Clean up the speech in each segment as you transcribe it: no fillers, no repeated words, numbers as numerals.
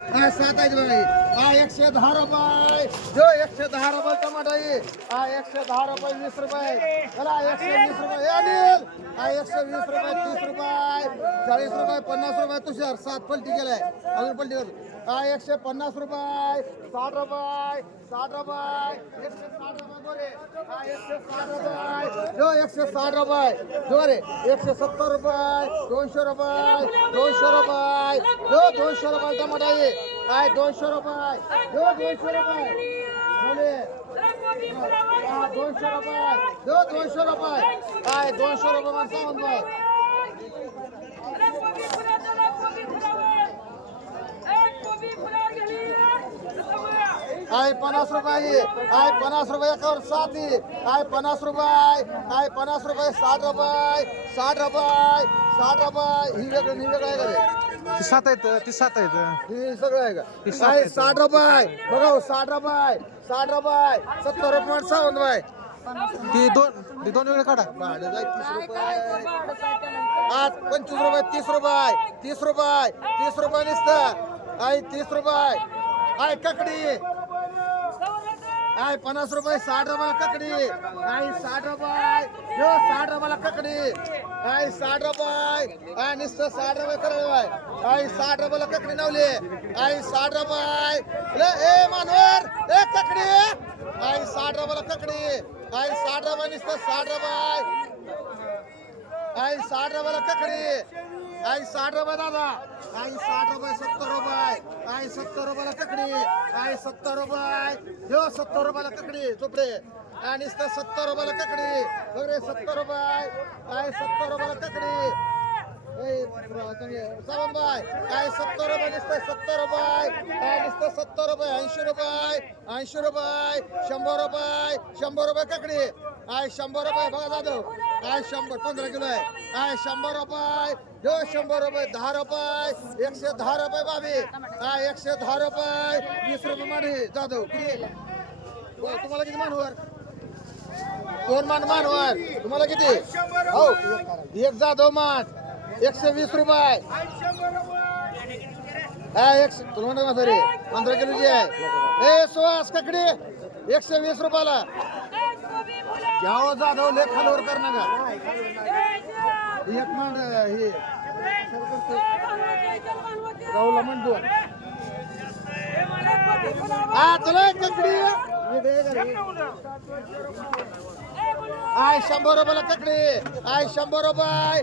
सात आहेत बघा ही. 110 रुपये जो 110 रुपये टमाटा आहे. 110 रुपये 20 रुपये चला 120 रुपये अनिल 120 रुपये 30 रुपये 40 रुपये 50 रुपये तुषार 7 पलटी गेलाय अजून पलटी करतो. 150 रुपये 60 रुपये 60 रुपये 160 रुपये गोरे 160 रुपये जो 160 रुपये जो रे 170 रुपये 200 रुपये 200 रुपये जो 200 रुपये टमाटा आहे. 200 रुपये जो 200 रुपये बोले 200 रुपये जो 200 रुपये 200 रुपये माणसा म्हणतोय. 50 रुपये 50 रुपये एकावर 7 50 रुपये 50 रुपये 60 रुपये 60 रुपये 60 रुपये ही वेगळं आहे का ती सात आहेत ती सात आहेत हे सगळं आहे का 60 रुपये बघा 60 रुपये 60 रुपये 70 रुपये माणसा म्हणतोय. ती दोन वेगळे काढा. भाडं जाय 30 रुपये 25 रुपये 30 रुपये 30 रुपये 30 रुपये नुसतं 30 रुपये ककडी 50 रुपये 60 रुपये ककडी 60 रुपये जो 60 रुपयाला ककडी 60 रुपये नुसतं 60 रुपये करायला 60 रुपयाला ककडी नवली 60 रुपये ए मानवर ए ककडी 60 रुपयाला ककडी 60 रुपये नुसतं 60 रुपये 60 रुपयाला ककडी 60 रुपये दादा 60 रुपये 70 रुपये 70 रुपयाला ककडी 70 रुपये जो 70 रुपयाला ककडी चोपडे आणि 70 रुपयाला ककडी बघ 70 रुपये 70 रुपयाला ककडी सावंतबाई 70 रुपये नुसतं 70 रुपये नुसतं 70 रुपये 80 रुपये 80 रुपये 100 रुपये 100 रुपये ककडी 100 रुपये बघा जाधव 100 15 किलो आहे 100 रुपये जो 100 रुपये 10 रुपये 110 रुपये बाबी 110 रुपये 20 रुपये माने जाधव तुम्हाला किती मानवर 2 मानवर तुम्हाला किती हो एक जाधव मान 120 रुपये तुला म्हणतो सॉरी 15 किलोची आहे ए सुहास ककडी 120 रुपयाला घ्यावं जाधव लेख खालवर कर ना का एक मान हे राहुला म्हणतो चला ककडी 100 रुपयाला ककडी 100 रुपये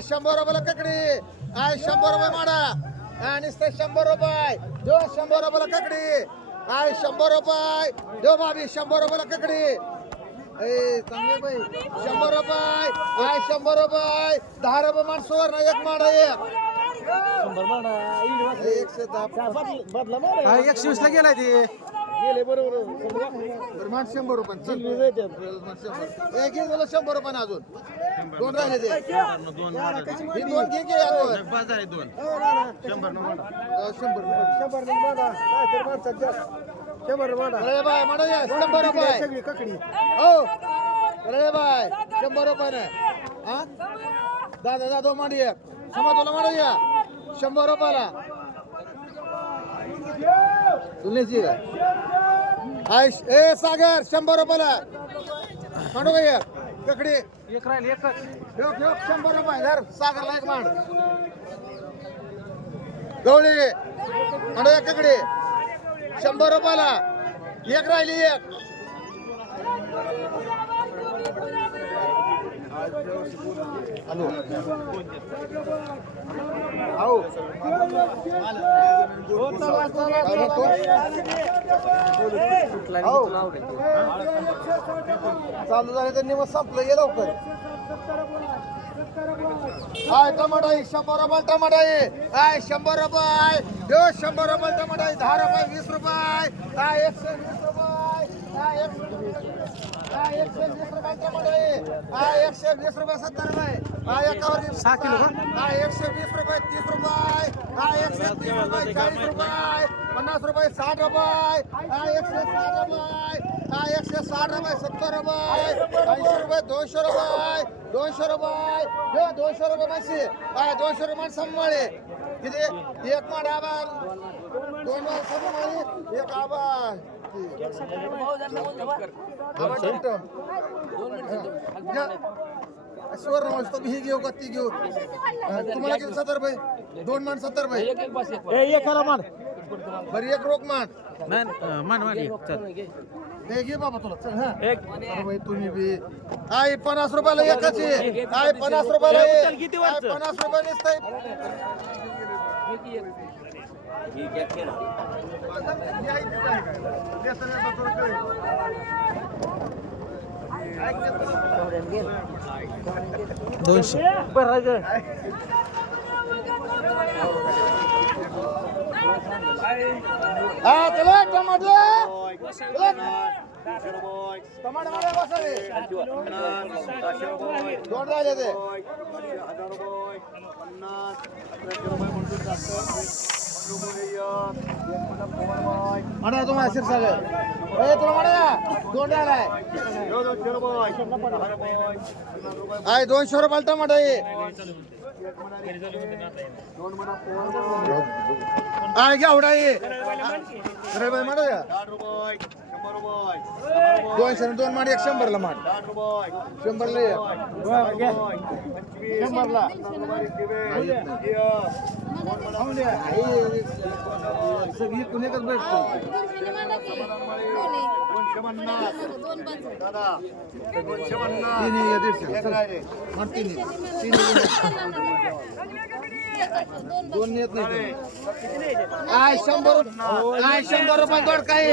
100 रुपयाला ककडी 100 रुपये माडा आणि 100 रुपये जो 100 रुपयाला ककडी 100 रुपये जो बाबी 100 रुपयाला ककडी चांगले बाई 100 रुपये 100 रुपये 10 रुपये माणसावर ना एक माडा एक 120 ला गेलाय ती गेले बरोबर मान 100 रुपये घे मला 100 रुपये अजून 2 राहिले ते दोन घे घे बाजार आहे 2 100 बाय माडा 100 रुपये ककडी हो रे बाय 100 रुपये हा दादा दादा माडी समा तुला माडा 100 रुपयाला तुलनेची ए सागर 100 रुपयाला मांडू का ककडी एक राहील एकच 100 रुपये धर सागरला एक मांड गवळी मांडू ककडी 100 रुपयाला एक राहिली एक हॅलो चालू झाले तर निम संपलं ये लवकर टमाटा 100 रुपये टमाटा आहे 100 रुपये 100 रुपये टमाटा 10 रुपये 20 रुपये 120 रुपये 120 रुपये टमाटा आहे 120 रुपये 70 रुपये एकावर 6 किलो का 120 रुपये 30 रुपये 130 रुपये 40 रुपये 50 रुपये 60 रुपये 160 रुपये 160 रुपये 70 रुपये 80 रुपये 200 रुपये 200 रुपये 200 रुपये माणसे 200 रुपये सांभाळे किती एक माडा दोन माणसं एक आबा स्वर्ण माणसं तुम्ही ही घेऊ का ती घेऊ तुम्हाला किती 70 रुपये दोन मान 70 रुपये बरं एक रोख मान हे घे बाबा तुला चल हा अरे बाई तुम्ही बी आई 50 रुपयाला एकच आहे आई 50 रुपयाला आहे. आई 50 रुपये नुसतं दोनशे हा चला टमाटर टमाटर मारा बसावे दोन राहिले ते म्हणा तुम्हाला शिरसागर तुला म्हणा दोन राहिलाय आहे 200 रुपयाला टमाटर आहे आहे घ्या उडा आहे अरे बाई म्हणा 200 दोन माड 100 ला माड 100 ला 100 ला सगळी पुण्यातच भेटतो दोन येत नाही काय 100 रुपये दोड काय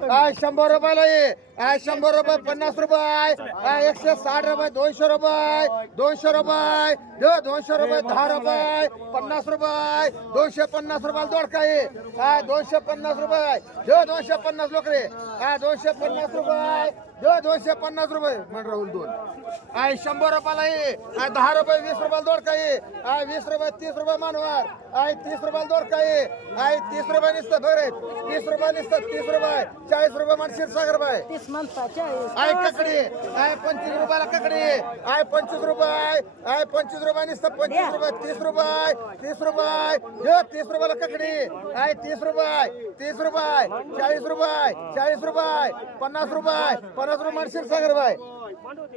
काय 100 रुपयाला ये काय 100 रुपये 50 रुपये काय 160 रुपये 200 रुपये 200 रुपये 200 रुपये 10 रुपये 50 रुपये 250 रुपयाला दोड काय काय 250 रुपये 250 लोक रे काय 250 रुपये 250 रुपये म्हण राहुल दोन काय 100 रुपयाला ये काय 10 रुपये 20 रुपयाला दोड काय काय 20 रुपये 30 रुपये मानवर काय 30 रुपयाला दोड काय काय 30 रुपये निसतं बरे 30 रुपये निसतं 30 रुपये 40 रुपये मान क्षीरसागर बाय 30 म्हणता 40 काय ककडी काय 25 रुपयाला ककडी काय 25 रुपये काय 25 रुपये निसतं 25 रुपये 30 रुपये 30 रुपये 30 रुपयाला ककडी काय 30 रुपये 30 रुपये 40 रुपये 40 रुपये 50 रुपये 50 रुपये मान क्षीरसागर बाय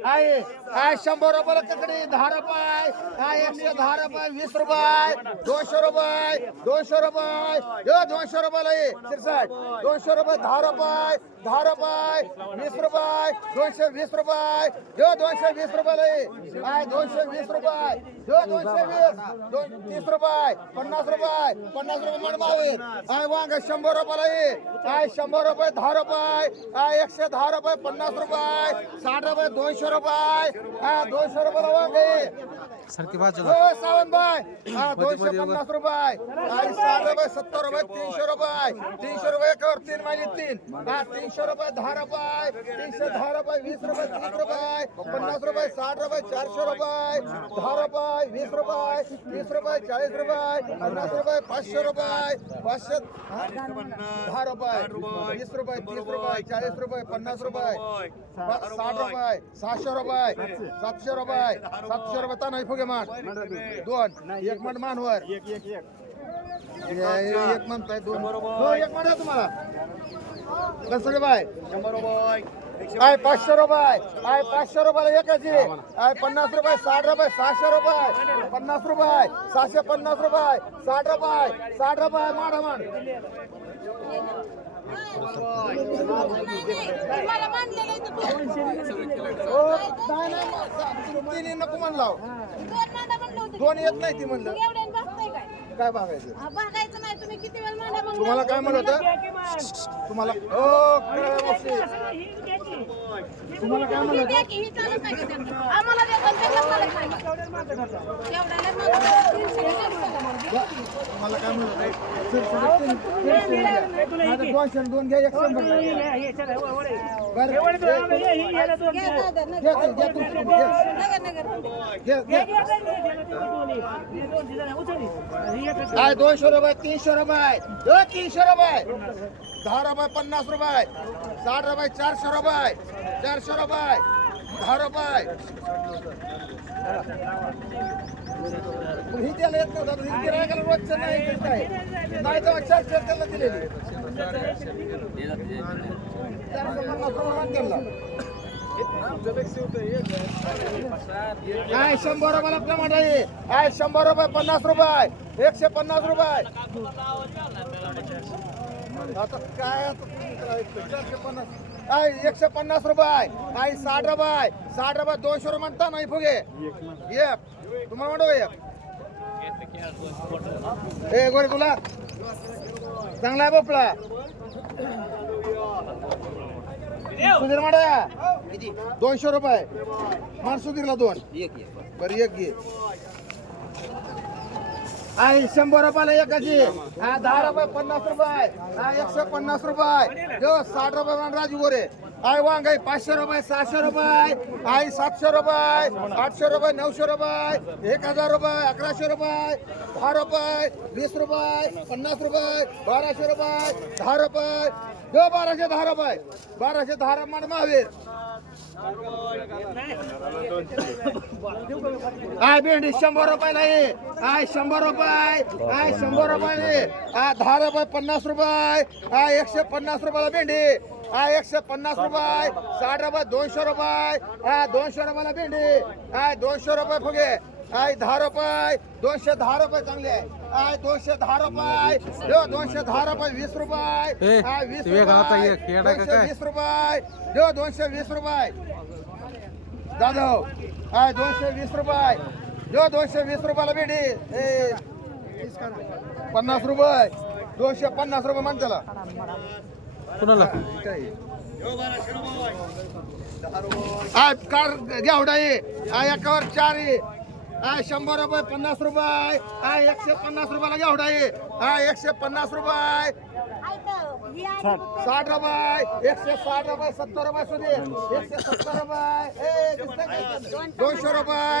आहे काय 100 रुपयाला ककडी 10 रुपये काय 110 रुपये 20 रुपये 200 रुपये 200 रुपये 200 रुपयाला ये शिरसाट 200 रुपये 10 रुपये 10 रुपये 20 रुपये 220 रुपये 220 रुपयाला ये काय 220 रुपये 220 30 रुपये 50 रुपये मन मावे काय वांग 100 रुपयाला ये काय 100 रुपये 10 रुपये काय 110 रुपये 50 रुपये 60 रुपये 200 रुपये काय 200 रुपयाला वांग आहे सारखी बाजूला हो सावंतबाई हा 250 रुपये काय 60 रुपये 70 रुपये 300 रुपये एकावर 3 माली 3 हा 300 रुपये 10 रुपये 310 रुपये 20 रुपये 30 रुपये 50 रुपये 60 रुपये 400 रुपये 10 रुपये 20 रुपये 30 रुपये 40 रुपये 50 रुपये 500 रुपये 500 10 रुपये 20 रुपये 30 रुपये 40 रुपये 50 रुपये 60 रुपये 600 रुपये 700 रुपये 700 रुपये ता नाही फुगे मान दोन एक मन मानवर एक म्हणताय दोन हो एक मान आहे तुम्हाला कसं बाय 100 रुपये काय 500 रुपये काय 500 रुपयाला एकाची काय 50 रुपये 60 रुपये 600 रुपये 50 रुपये 650 रुपये 60 रुपये 60 रुपये माडा मान मला मानलेलं आहे हो तिन्ही नको म्हणलाव दोन मांडा म्हणलं होतं दोन येत नाही ती म्हणलं एवढ्याने बघताय काय काय बघायचं बघायचं नाही तुम्ही किती वेळ मांडा म्हणलं तुम्हाला काय म्हणत होतं तुम्हाला हो तुम्हाला काय म्हणत ही ही चालत नाही का त्यांना? आम्हाला द्या पण त्यांना चालत नाही का? एवढ्याला तुम्हाला काय म्हणत दोन घ्या 100 काय 200 रुपये 300 रुपये 300 रुपये 10 रुपये 50 रुपये 60 रुपये 400 रुपये 400 रुपये 10 रुपये मग ही त्याला येत नव्हतं ही गिरायकाला रोजचं नाही काय नाही तर 400 त्याला दिलेली 450 त्यांना काय 100 रुपयाला टमाटा आहे काय 100 रुपये 50 रुपये 150 रुपये आता काय 150 रुपये काय 60 रुपये 60 रुपये 200 रुपये म्हणता नाही फुगे एक तुम्हाला म्हणतो एक ए गोरे तुला चांगला आहे भोपळा सुधीर माडा 200 रुपये मान सुधीरला 2 बरं एक घे आहे 100 रुपयाला एकाची 10 रुपये 50 रुपये 150 रुपये जो 60 रुपये मान राजू गोरे आहे वांग आहे 500 रुपये 600 रुपये आहे 700 रुपये 800 रुपये 900 रुपये 1000 रुपये 1100 रुपये 10 रुपये 20 रुपये 50 रुपये 1200 रुपये 10 रुपये जो 1210 रुपये 1210 रुपये मान महावीर आय भेंडी 100 रुपयाला आहे आय 100 रुपये आय 100 रुपये 10 रुपये 50 रुपये आय 150 रुपयाला भेंडी आय 150 रुपये 60 रुपये 200 रुपये 200 रुपयाला भेंडी आय 200 रुपये फुगे आय 10 रुपये 210 रुपये चांगले आय 210 रुपये जो 210 रुपये 20 रुपये आय 20 रुपये 220 रुपये जो 220 रुपये जाधव आय 220 रुपये जो 220 रुपयाला भेंडी 50 रुपये 250 रुपये मान त्याला कुणाला आय कार घेवडा आहे आय एकावर 4 आहे आय 100 रुपये 50 रुपये आय 150 रुपयाला घेवडा आहे आय 150 रुपये 60 रुपये 160 रुपये 70 रुपये सुधीर 170 रुपये 200 रुपये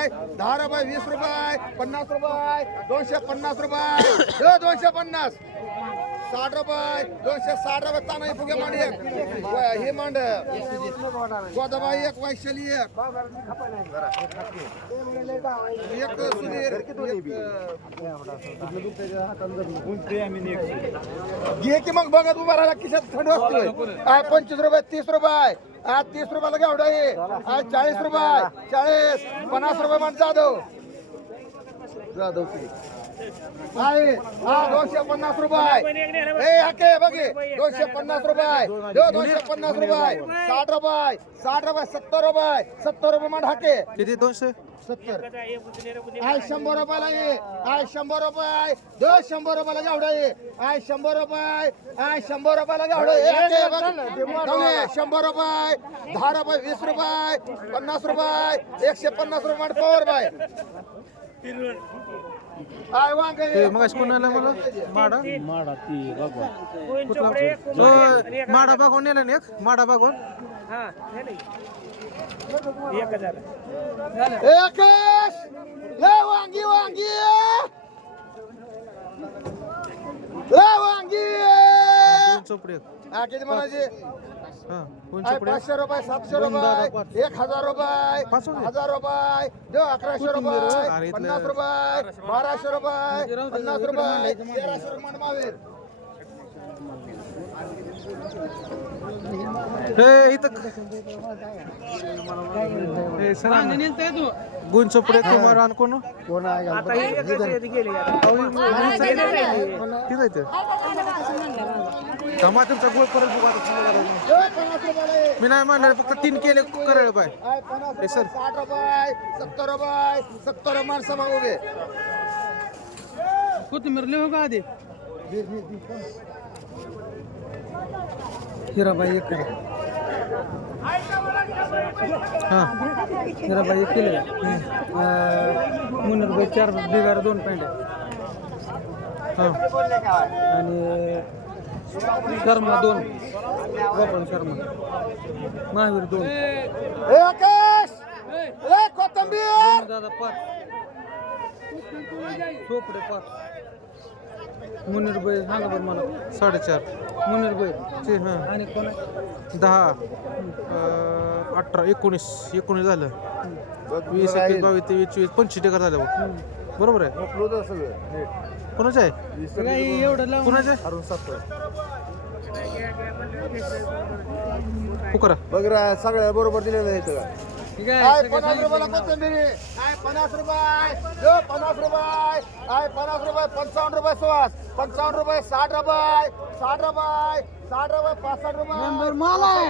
10 रुपये 20 रुपये 50 रुपये 250 रुपये 250 60 रुपये 260 रुपये तानाई फुगे मांडी एक हे मांड गोदाबाई एक वैशाली एक सुधीर घे की मग बघत उभा राहिला खिशात थंड वाजतोय 25 रुपये 30 रुपये 30 रुपयाला घेवडा आहे 40 रुपये 40 50 रुपये मान जाधव आहे 250 रुपये ए हाके बघे 250 रुपये 250 रुपये 60 रुपये 60 रुपये 70 रुपये 70 रुपये मान हाके किती 270 आहे 100 रुपयाला आहे 100 रुपये 100 रुपयाला घेवडा आहे 100 रुपये 100 रुपयाला घेवडा आहे 100 रुपये 10 रुपये 20 रुपये 50 रुपये 150 रुपये मान पॉवर बाय आय वांग मग कोणाला मला माडा माडा बघून नेलं ना एक माडा बघून एकच ले वांगी वांगी ले वांगी चोपडे किती म्हणायचे हा कोण 500 रुपये 700 रुपये 1000 रुपये 1000 रुपये 1100 रुपये 50 रुपये 1200 रुपये 50 रुपये 1300 रुपये महावीर इथं गुण चोपडे कुमार आणि कोण टमाटरचा गोळ मी नाही म्हणणार फक्त 3 केले करायला पाहिजे 60 रुपये 70 रुपये 70 माणसं मागोगे कोथिंबीर लिहू का आधी हिराबाई 1 किलो हां हिराबाई 1 किलो मुन्नरबाई 4 बिगार 2 पेंड्या हां आणि शर्मा 2 गोपाळ शर्मा महावीर 2 आकाश ए कोथंबीर दादा 5 चोपडे 5 मुन्नरबाई सांगा बरं मला 4.5 मुन्नरबाई हां आणि कोण 10 18 19 झालं 20 21 22 23 24 25 टक्का झालं बरोबर आहे. मोकलो तर सगळं कोणाचं आहे? एवढं लावून कोणाचं आहे? अरुण सातपुते. पुकारा. बघ रा सगळ्या बरोबर दिलेलं आहे इथं. ठीक आहे, आय सगळं 50 रुपयाला सांगितलं. कोथिंबीर आय 50 रुपये जो 50 रुपये आय 50 रुपये 55 रुपये सुहास 55 रुपये 60 रुपये 60 रुपये 60 रुपये 65 रुपये नंबर माल आहे.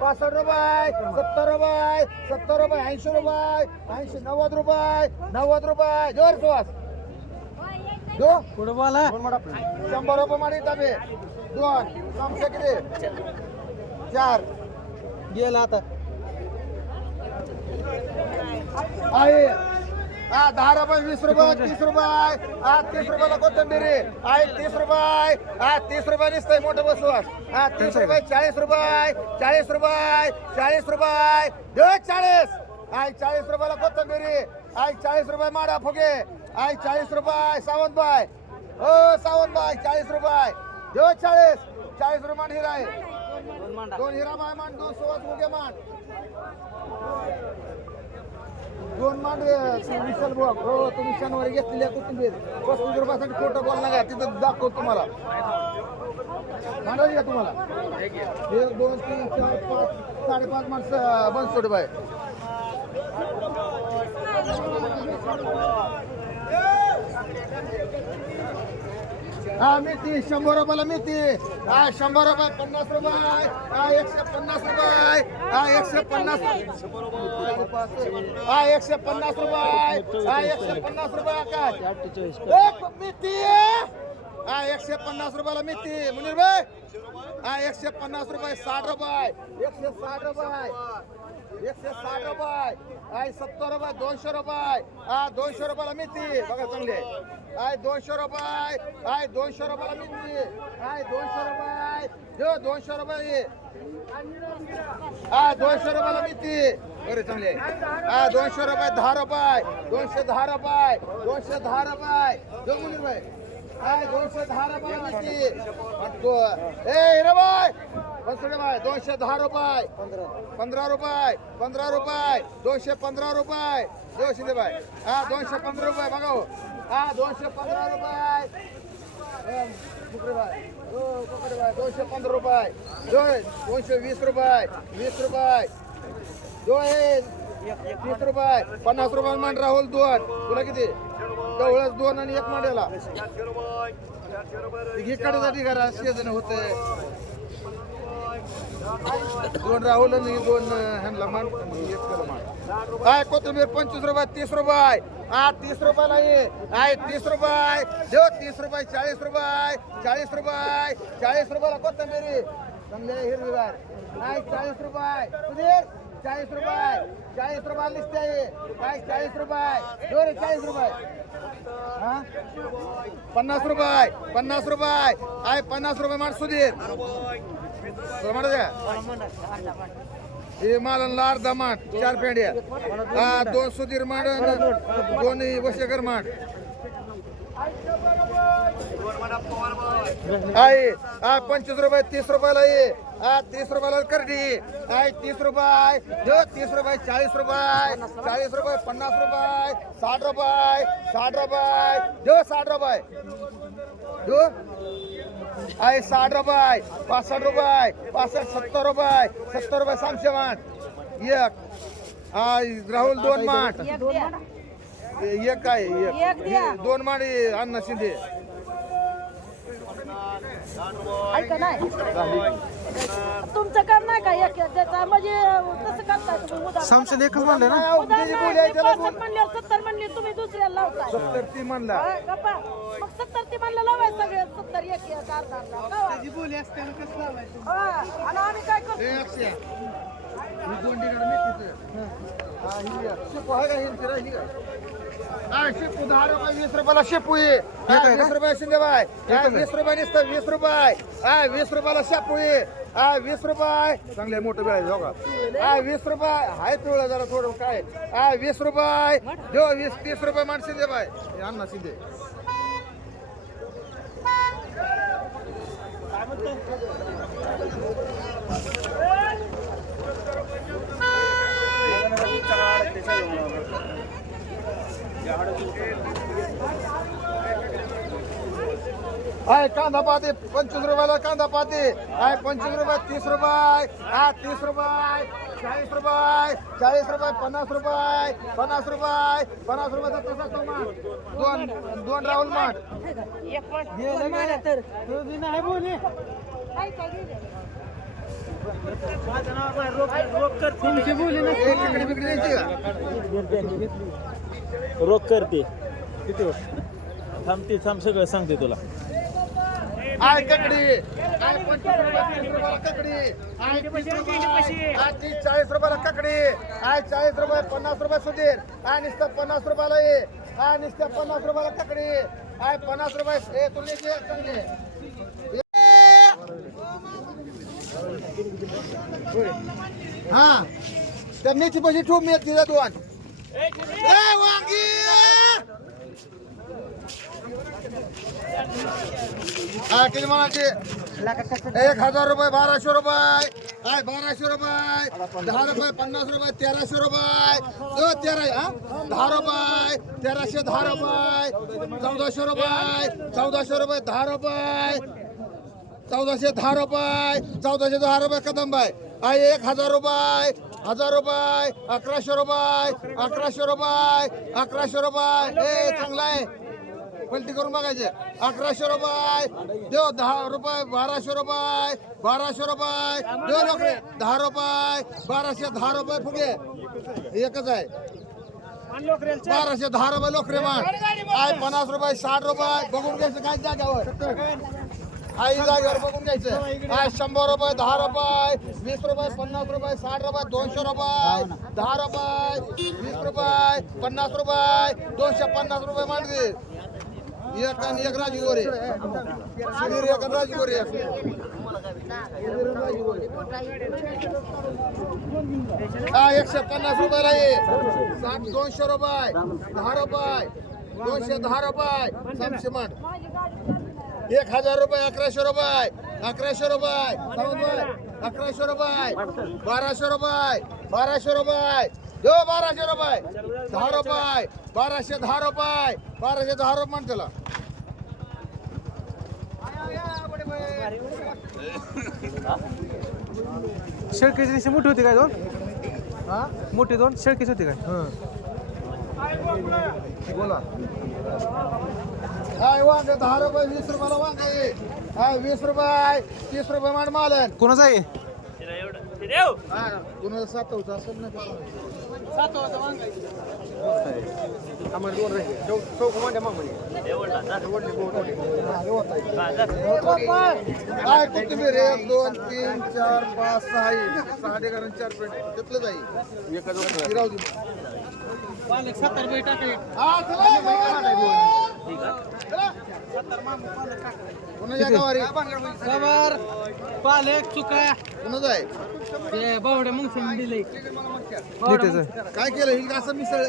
65 रुपये 70 रुपये 70 रुपये 80 रुपये 80 90 रुपये 90 रुपये जोर सुहास जो पुढं बोला. 100 रुपये मारी तबे दोन कमसे किती 4 गेला आता. आहे 10 रुपये 20 रुपये 30 रुपये 30 रुपयाला कोथिंबीर आहे 30 रुपये 30 रुपये दिसतंय मोठं बसवास 30 रुपये 40 रुपये 40 रुपये 40 रुपये 40 40 रुपयाला कोथिंबीर आहे 40 रुपये माडा फुगे 40 रुपये सावंतबाई हो सावंतबाई 40 रुपये 40 रुपये मान हिरा आहे 2 हिरा माय मान 2 सुवास फुगे मान 2 मांडे विशाल बुवा हो तुम्ही शनिवारी घेतलेली आहे कोथिंबीर 35 रुपयासाठी खोटं बोल नका तिथं दाखवतो तुम्हाला मांडावी का तुम्हाला 1 2 3 4 5 5.5 माणसं बनसोड बाय मेथी 100 रुपयाला मेथी 100 रुपये 50 रुपये 150 रुपये 150 150 रुपये 150 रुपये काय एक मेथी 150 रुपयाला मेथी मुनीर भाई 150 रुपये 60 रुपये 160 रुपये 160 रुपये 70 रुपये 200 रुपये 200 रुपयाला मेथी बघा चांगले 200 रुपये 200 रुपयाला मेथी 200 रुपये जो 200 रुपये 200 रुपयाला मेथी बरे चांगले 200 रुपये 10 रुपये 210 रुपये 210 रुपये जो मुनीर भाई 210 रुपये मेथी ए हिरा भाई बसडे भाई 210 रुपये 15 रुपये 15 रुपये 215 रुपये जो शिंदे भाई 215 रुपये बघा 215 रुपये कुकडे भाई हो कुकडे भाई 215 रुपये जो 220 रुपये 20 रुपये जो आहे 30 रुपये 50 रुपये मान राहुल 2 तुला किती तेवढंच 2 आणि 1 मांड्याला इकडे करा सीजन होते 2 राहुल आणि 2 ह्यांना मान 1 केलं मान कोथिंबीर 25 रुपये 30 रुपये 30 रुपयाला आहे 30 रुपये देव 30 रुपये 40 रुपये 40 रुपये 40 रुपयाला कोथिंबीर चांगले हिरवीगार 40 रुपये सुधीर 40 रुपये 40 रुपये लिस्ट आहे 40 रुपये दोरे 40 रुपये 50 रुपये 50 रुपये 50 रुपये मान सुधीर हे मालांना अर्धा माठ 4 पेंड्या 2 सुधीर माठ 2 वशेकर माठ आहे 25 रुपये 30 रुपयाला ये 30 रुपयाला करडी 30 रुपये जो 30 रुपये 40 रुपये 40 रुपये 50 रुपये 60 रुपये 60 रुपये जो 60 रुपये जो 60 रुपये 65 रुपये 65 70 रुपये 70 रुपये सांगशे माठ एक राहुल 2 माठ एक काय एक 2 माठ अण्णा शिंदे ऐका नाही तुमचं काम नाही का एक त्याचा म्हणजे तसं करताय तुम्ही उदाहरण. सामसून एकच म्हणलं ना. उदाहरण 65 म्हणल्यावर 70 म्हणले तुम्ही दुसऱ्याला लावताय 70 ती म्हणला हा, गप्पा. मग 70 ती म्हणलं लावाय सगळे 70 एक एक अर्धा अर्धा बोली असताना कसं लावायचं? हा, आणि आम्ही काय करतो हे अक्षय ही 2 ठिकाणी मेथीचं ही शेपू आहे का ही तिला ही का शेपू 10 रुपये 20 रुपयाला शेपू आहे 20 रुपये शिंदे बाय 20 रुपये नुसतं 20 रुपये 20 रुपयाला शेपू आहे 20 रुपये चांगले मोठं बेळ हो का 20 रुपये आहे पिवळं जरा थोडं काय 20 रुपये जो 20-30 रुपये मान शिंदे बाय अण्णा शिंदे झाड आहे कांदा पाते 25 रुपयाला कांदा पाते आहे 25 रुपये 30 रुपये 30 रुपये 40 रुपये 40 रुपये 50 रुपये 50 रुपये 50 रुपयाचा तसा तो माठ दोन राहुल माठ नाही बोलले तुमची बोली ना इकडे बिकडे द्यायची का रोख करते किती थांब सगळं सांगते तुला आहे ककडी आहे 25 रुपये 30 रुपयाला ककडी आहे 30 रुपये आहे 40 रुपयाला ककडी आहे 40 रुपये 50 रुपये सुधीर आहे नुसतं 50 रुपयाला आहे नुसतं 50 रुपयाला ककडी आहे 50 रुपये तुम्ही चांगले हा त्या मेथी पैसे ठेवून मी तिला दोन वांगी हा किती म्हणायचे 1000 रुपये 1200 रुपये आहे 1200 रुपये 10 रुपये 50 रुपये 1300 रुपये 10 रुपये 1300 10 रुपये 1400 रुपये 1400 रुपये 10 रुपये 1410 रुपये 1410 रुपये कदमबाई आहे 1000 रुपये 1000 रुपये 1100 रुपये 1100 रुपये 1100 रुपये ए चांगला आहे पलटी करून बघायचे 1100 रुपये देव 10 रुपये 1200 रुपये 1200 रुपये देव लोकरे 10 रुपये 1210 रुपये फुगे एकच आहे 1210 रुपये लोकरे मान आहे 50 रुपये 60 रुपये बघून घ्यायचं काय जाग्यावर आई जागेवर बघून घ्यायचं आहे 100 रुपये 10 रुपये 20 रुपये 50 रुपये 60 रुपये 200 रुपये 10 रुपये 20 रुपये 50 रुपये 250 रुपये मांडते एक आणि एक राजगोरे सुधीर एक आणि राजगोरे हा 150 रुपयाला ये 200 रुपये 10 रुपये 210 रुपये समशिमट 1000 रुपये 1100 रुपये 1100 रुपये 1100 रुपये 1200 रुपये 1200 रुपये दो 1200 रुपये 10 रुपये 1210 रुपये 1210 रुपये म्हण त्याला शेळकेची दिवशी मोठी होती काय दोन हा मोठी दोन शेळकीची होती काय बोला हाय वांग 10 रुपये 20 रुपयाला वांग आहे हाय 20 रुपये 30 रुपये मान मालन कोणाचा आहे कुणाला 7 असेल ना काय कोथिंबीर 1 2 3 4 5 6 ठिकाणी 4 पेट घेतलं जाईल एका राहू दे 70 रुपये टाकाय हा कोणाच्या गावारी सवार पालक चुका कोणाचं आहे ते बावड्या मग दिले लिहितेच काय केलं ही असं मिसळलं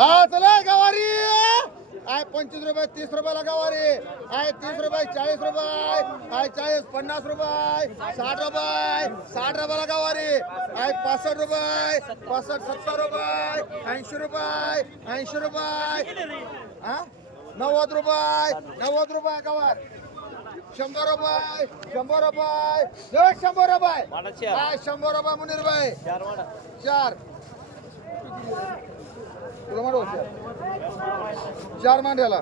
हा चला गावारी आहे 25 रुपये 30 रुपयाला गावारी आहे 30 रुपये 40 रुपये आहे 40 50 रुपये 60 रुपये 60 रुपयाला गावारी आहे 65 रुपये 65 70 रुपये 80 रुपये 80 रुपये हा 90 रुपये 90 रुपये गावार 100 रुपये 100 रुपये 100 रुपये आहे 100 रुपये मुनीर भाई 4 तुला मांडव 4 मांड्याला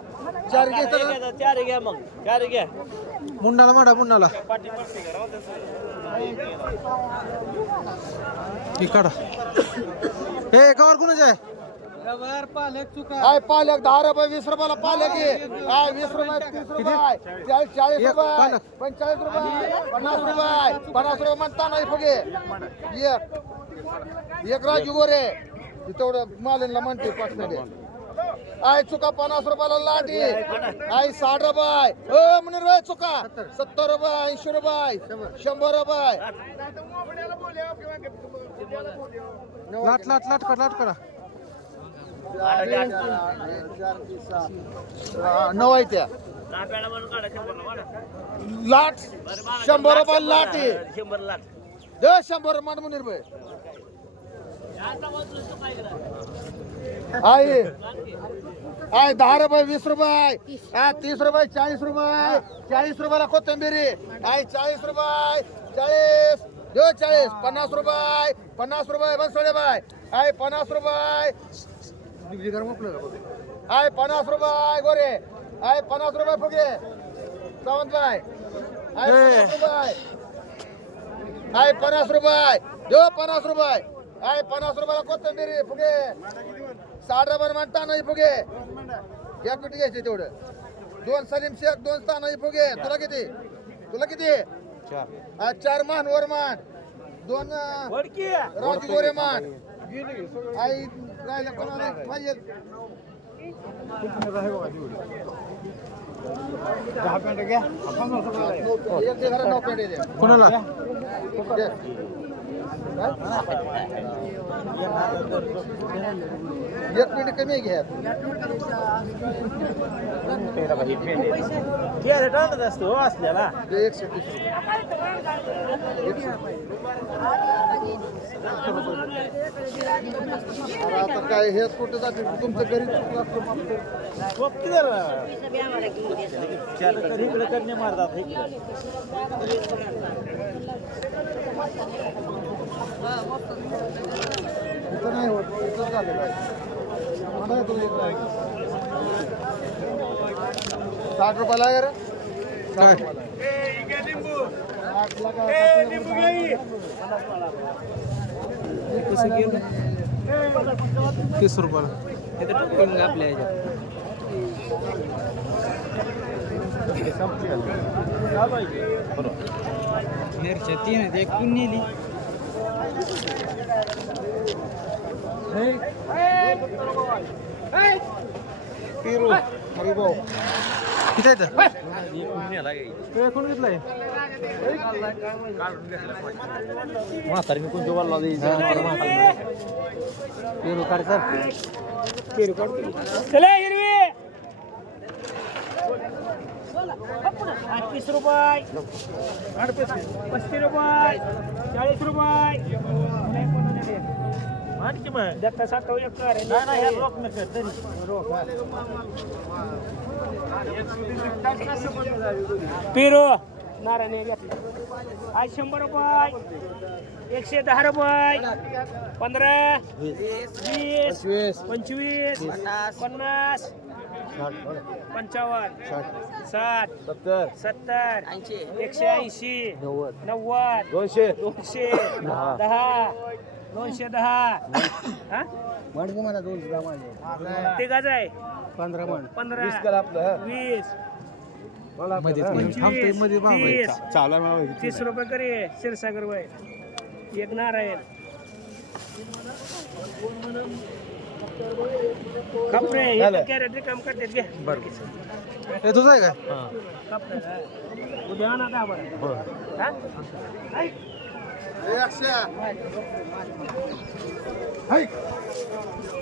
4 घ्यायचं चार घ्या मग चार घ्या मुंडाला माडा मुंडाला ती काढा हे गावावर कोणाचे आहे सवार पालक चुका आहे पालक 10 रुपये 20 रुपयाला पालक आहे 20 रुपये 30 रुपये 40 एक रुपये पालक. 45 रुपये 50 रुपये 50 रुपये म्हणता नाही फुगे एक राजू गोरे तेवढं मालेनला म्हणते 5 मध्ये आहे चुका 50 रुपयाला लाटी आहे 60 रुपये म्हणून रे चुका 70 रुपये 80 रुपये 100 रुपये लाट लाट लाट काढ लाट काढा नऊ आहे त्या लाट 100 रुपये लाट आहे 100 मांड मुनीर भाई आहे 10 रुपये 20 रुपये 30 रुपये 40 रुपये 40 रुपयाला कोथिंबीर आहे 40 रुपये 40 दो 40 50 रुपये 50 रुपये बनसोडे बाय आहे 50 रुपये आहे 50 रुपये गोरे आहे 50 रुपये फुगे सावंत बाय आहे 50 रुपये आहे 50 रुपये दो 50 रुपये आहे 50 रुपयाला कोथिंबीर फुगे 60 रुपये म्हणता नाही फुगे या कुठे घ्यायचे तेवढं 2 सलीम शेख 2 तानाई फुगे तुला किती 4 मान वर मान 2 रावजी गोरे मान आई राहिला कोणाला पाहिजे 10 पेंट घ्या एक दे घरा 9 पेंट दे कोणाला एक पेंट कमी घ्या असतो असल्याला 130 आता काय हे कुठे जाते तुमच्या घरी इकडे करणे मारतात इथं नाही होत इथं झालेलं आहे मला येतो 60 रुपयाला आहे रे 60 रुपयाला 30 रुपयाला आपल्या मिरच्या 3 आहेत एक कोण नेली पेरू हरिभाऊ किती आहे कोण घेतलाय म्हातारी कोणत्या वाला पेरू काढ सर चला हिरवी 38 रुपये 35 रुपये 40 रुपये दत्ता 7 एकर पेरू नारायण घेतला आज 100 रुपये 110 रुपये 15 20 25 50 55 60 70 180 90 210 210 हा ते गाज आहे 15 20 30 रुपये करे क्षीरसागर वय एक नारायण कपडे कॅरेट काम करतात घ्या हे तुझं आहे काय कपडे उद्या आणा दहा बरं हा 100